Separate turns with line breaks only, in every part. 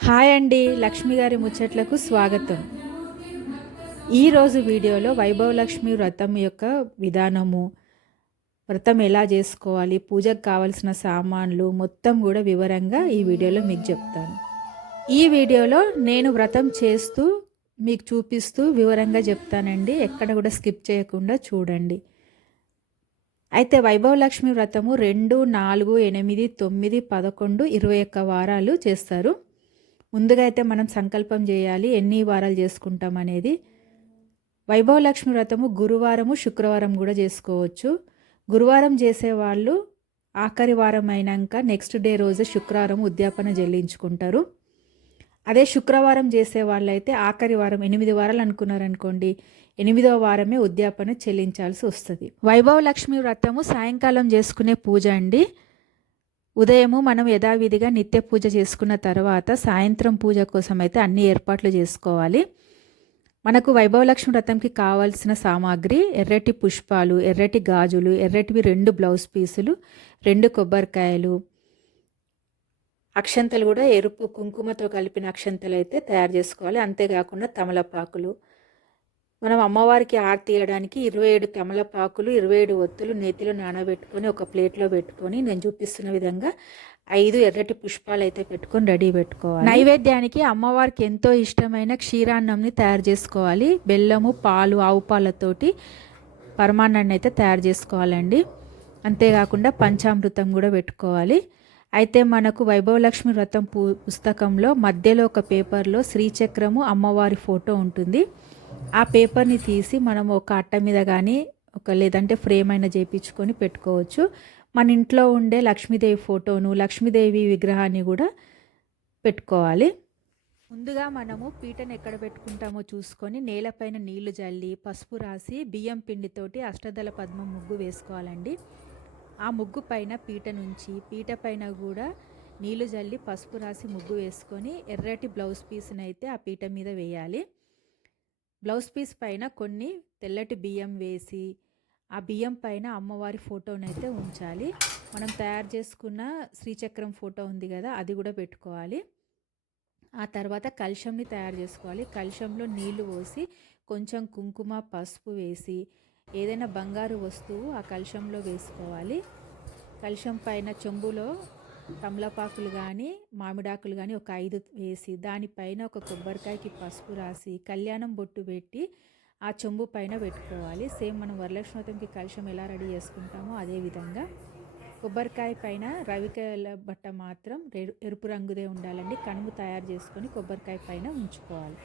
Hi అండి లక్ష్మి గారి ముచ్చట్లకు స్వాగతం. ఈరోజు వీడియోలో వైభవలక్ష్మి వ్రతం యొక్క విధానము వ్రతం ఎలా చేసుకోవాలి పూజకు కావలసిన సామాన్లు మొత్తం కూడా వివరంగా ఈ వీడియోలో మీకు చెప్తాను. ఈ వీడియోలో నేను వ్రతం చేస్తూ మీకు చూపిస్తూ వివరంగా చెప్తానండి. ఎక్కడ కూడా స్కిప్ చేయకుండా చూడండి. అయితే వైభవలక్ష్మి వ్రతము రెండు నాలుగు ఎనిమిది తొమ్మిది పదకొండు ఇరవై ఒక్క వారాలు చేస్తారు. ముందుగా అయితే మనం సంకల్పం చేయాలి ఎన్ని వారాలు చేసుకుంటాం అనేది. వైభవ లక్ష్మి వ్రతము గురువారము శుక్రవారం కూడా చేసుకోవచ్చు. గురువారం చేసేవాళ్ళు ఆఖరి వారం అయినాక నెక్స్ట్ డే రోజు శుక్రవారం ఉద్యాపన చెల్లించుకుంటారు. అదే శుక్రవారం చేసే వాళ్ళైతే ఆఖరి వారం ఎనిమిది వారాలు అనుకున్నారనుకోండి ఎనిమిదవ వారమే ఉద్యాపన చెల్లించాల్సి వస్తుంది. వైభవ లక్ష్మి వ్రతము సాయంకాలం చేసుకునే పూజ అండి. ఉదయము మనం యథావిధిగా నిత్య పూజ చేసుకున్న తర్వాత సాయంత్రం పూజ కోసం అయితే అన్ని ఏర్పాట్లు చేసుకోవాలి. మనకు వైభవలక్ష్మి వ్రతంకి కావాల్సిన సామాగ్రి ఎర్రటి పుష్పాలు ఎర్రటి గాజులు ఎర్రటివి రెండు బ్లౌజ్ పీసులు రెండు కొబ్బరికాయలు అక్షంతలు కూడా ఎరుపు కుంకుమతో కలిపిన అక్షంతలు అయితే తయారు చేసుకోవాలి. అంతేకాకుండా తమలపాకులు మనం అమ్మవారికి ఆరతి తీయడానికి ఇరవై ఏడు తమలపాకులు ఇరవై ఏడు ఒత్తులు నేతిలో నానబెట్టుకొని ఒక ప్లేట్లో పెట్టుకొని నేను చూపిస్తున్న విధంగా ఐదు ఎర్రటి పుష్పాలు అయితే పెట్టుకొని రెడీ పెట్టుకోవాలి. నైవేద్యానికి అమ్మవారికి ఎంతో ఇష్టమైన క్షీరాన్నంని తయారు చేసుకోవాలి. బెల్లము పాలు ఆవు పాలతోటి పరమాన్నాన్ని అయితే తయారు చేసుకోవాలండి. అంతేకాకుండా పంచామృతం కూడా పెట్టుకోవాలి. అయితే మనకు వైభవలక్ష్మి వ్రతం పు పుస్తకంలో మధ్యలో ఒక పేపర్లో శ్రీచక్రము అమ్మవారి ఫోటో ఉంటుంది. ఆ పేపర్ని తీసి మనం ఒక అట్ట మీద కానీ ఒక లేదంటే ఫ్రేమ్ అయినా చేయించుకొని పెట్టుకోవచ్చు. మన ఇంట్లో ఉండే లక్ష్మీదేవి ఫోటోను లక్ష్మీదేవి విగ్రహాన్ని కూడా పెట్టుకోవాలి. ముందుగా మనము పీటను ఎక్కడ పెట్టుకుంటామో చూసుకొని నేలపైన నీళ్ళు జల్లి పసుపు రాసి బియ్యం పిండితోటి అష్టదళ పద్మ ముగ్గు వేసుకోవాలండి. ఆ ముగ్గు పైన పీట నుంచి పీట పైన కూడా నీళ్ళు జల్లి పసుపు రాసి ముగ్గు వేసుకొని ఎర్రటి బ్లౌజ్ పీస్ని అయితే ఆ పీట మీద వేయాలి. బ్లౌజ్ పీస్ పైన కొన్ని తెల్లటి బియ్యం వేసి ఆ బియ్యం పైన అమ్మవారి ఫోటోని అయితే ఉంచాలి. మనం తయారు చేసుకున్న శ్రీచక్రం ఫోటో ఉంది కదా అది కూడా పెట్టుకోవాలి. ఆ తర్వాత కలుషంని తయారు చేసుకోవాలి. కలుషంలో నీళ్ళు పోసి కొంచెం కుంకుమ పసుపు వేసి ఏదైనా బంగారు వస్తువు ఆ కలుషంలో వేసుకోవాలి. కలుషం పైన చెంబులో తమలపాకులు కానీ మామిడాకులు కానీ ఒక ఐదు వేసి దానిపైన ఒక కొబ్బరికాయకి పసుపు రాసి కళ్యాణం బొట్టు పెట్టి ఆ చెంబు పైన పెట్టుకోవాలి. సేమ్ మనం వరలక్ష్మీతంకి కలుషం ఎలా రెడీ చేసుకుంటామో అదే విధంగా కొబ్బరికాయ పైన రవికాయల బట్ట మాత్రం ఎరుపు రంగుదే ఉండాలండి. కనుము తయారు చేసుకొని కొబ్బరికాయ పైన ఉంచుకోవాలి.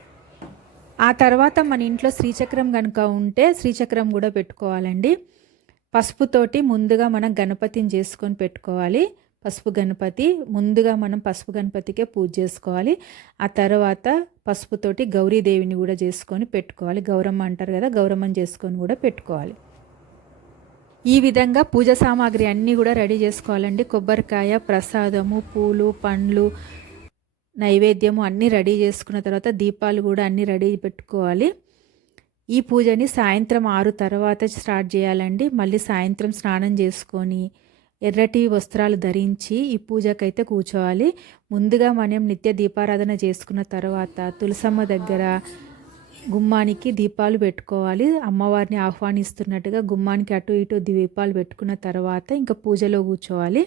ఆ తర్వాత మన ఇంట్లో శ్రీచక్రం కనుక ఉంటే శ్రీచక్రం కూడా పెట్టుకోవాలండి. పసుపుతోటి ముందుగా మనం గణపతిని చేసుకొని పెట్టుకోవాలి. పసుపు గణపతి ముందుగా మనం పసుపు గణపతికే పూజ చేసుకోవాలి. ఆ తర్వాత పసుపుతోటి గౌరీదేవిని కూడా చేసుకొని పెట్టుకోవాలి. గౌరమ్మ అంటారు కదా గౌరమ్మని చేసుకొని కూడా పెట్టుకోవాలి. ఈ విధంగా పూజ సామాగ్రి అన్నీ కూడా రెడీ చేసుకోవాలండి. కొబ్బరికాయ ప్రసాదము పూలు పండ్లు నైవేద్యము అన్నీ రెడీ చేసుకున్న తర్వాత దీపాలు కూడా అన్నీ రెడీ పెట్టుకోవాలి. ఈ పూజని సాయంత్రం ఆరు తర్వాత స్టార్ట్ చేయాలండి. మళ్ళీ సాయంత్రం స్నానం చేసుకొని ఎర్రటి వస్త్రాలు ధరించి ఈ పూజకైతే కూర్చోవాలి. ముందుగా మనం నిత్య దీపారాధన చేసుకున్న తర్వాత తులసమ్మ దగ్గర గుమ్మానికి దీపాలు పెట్టుకోవాలి. అమ్మవారిని ఆహ్వానిస్తున్నట్టుగా గుమ్మానికి అటు ఇటు దీపాలు పెట్టుకున్న తర్వాత ఇంకా పూజలో కూర్చోవాలి.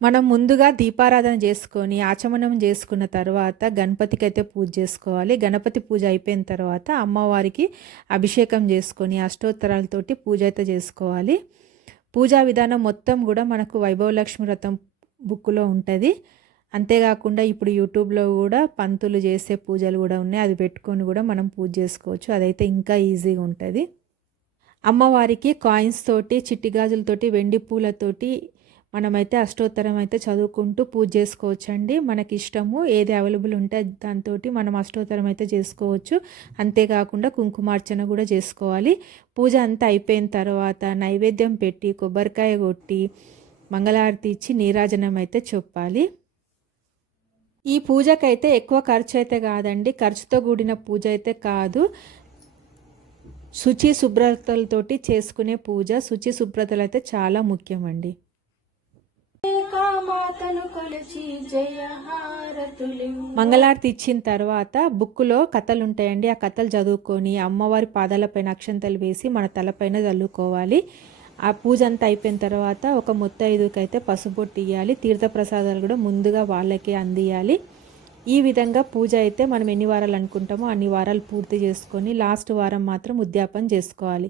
మనం ముందుగా దీపారాధన చేసుకొని ఆచమనం చేసుకున్న తర్వాత గణపతికి అయితే పూజ చేసుకోవాలి. గణపతి పూజ అయిపోయిన తర్వాత అమ్మవారికి అభిషేకం చేసుకొని అష్టోత్తరాలతోటి పూజ అయితే చేసుకోవాలి. పూజా విధానం మొత్తం కూడా మనకు వైభవలక్ష్మి వ్రతం బుక్లో ఉంటుంది. అంతేకాకుండా ఇప్పుడు యూట్యూబ్లో కూడా పంతులు చేసే పూజలు కూడా ఉన్నాయి. అది పెట్టుకొని కూడా మనం పూజ చేసుకోవచ్చు. అదైతే ఇంకా ఈజీగా ఉంటుంది. అమ్మవారికి కాయిన్స్ తోటి చిట్టి గాజులతోటి వెండి పూలతోటి మనమైతే అష్టోత్తరం అయితే చదువుకుంటూ పూజ చేసుకోవచ్చండి. మనకి ఇష్టము ఏది అవైలబుల్ ఉంటే దాంతో మనం అష్టోత్తరం అయితే చేసుకోవచ్చు. అంతేకాకుండా కుంకుమార్చన కూడా చేసుకోవాలి. పూజ అంతా అయిపోయిన తర్వాత నైవేద్యం పెట్టి కొబ్బరికాయ కొట్టి మంగళారతి ఇచ్చి నీరాజనం అయితే చెప్పాలి. ఈ పూజకైతే ఎక్కువ ఖర్చు అయితే కాదండి. ఖర్చుతో కూడిన పూజ అయితే కాదు. శుచి శుభ్రతలతోటి చేసుకునే పూజ శుచి శుభ్రతలు అయితే చాలా ముఖ్యమండి. మంగళారతి ఇచ్చిన తర్వాత బుక్కులో కథలు ఉంటాయండి ఆ కథలు చదువుకొని అమ్మవారి పాదాలపైన అక్షంతలు వేసి మన తలపైన చల్లుకోవాలి ఆ పూజ అంతా అయిపోయిన తర్వాత ఒక ముత్తైదుకైతే పసుబొట్టు ఇవ్వాలి తీర్థప్రసాదాలు కూడా ముందుగా వాళ్ళకే అందియాలి. ఈ విధంగా పూజ అయితే మనం ఎన్ని వారాలు అనుకుంటామో అన్ని వారాలు పూర్తి చేసుకొని లాస్ట్ వారం మాత్రం ఉద్యాపన చేసుకోవాలి.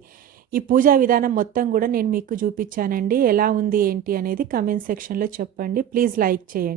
ఈ పూజా విధానం మొత్తం కూడా నేను మీకు చూపించానండి. ఎలా ఉంది ఏంటి అనేది కమెంట్ సెక్షన్లో చెప్పండి. ప్లీజ్ లైక్ చేయండి.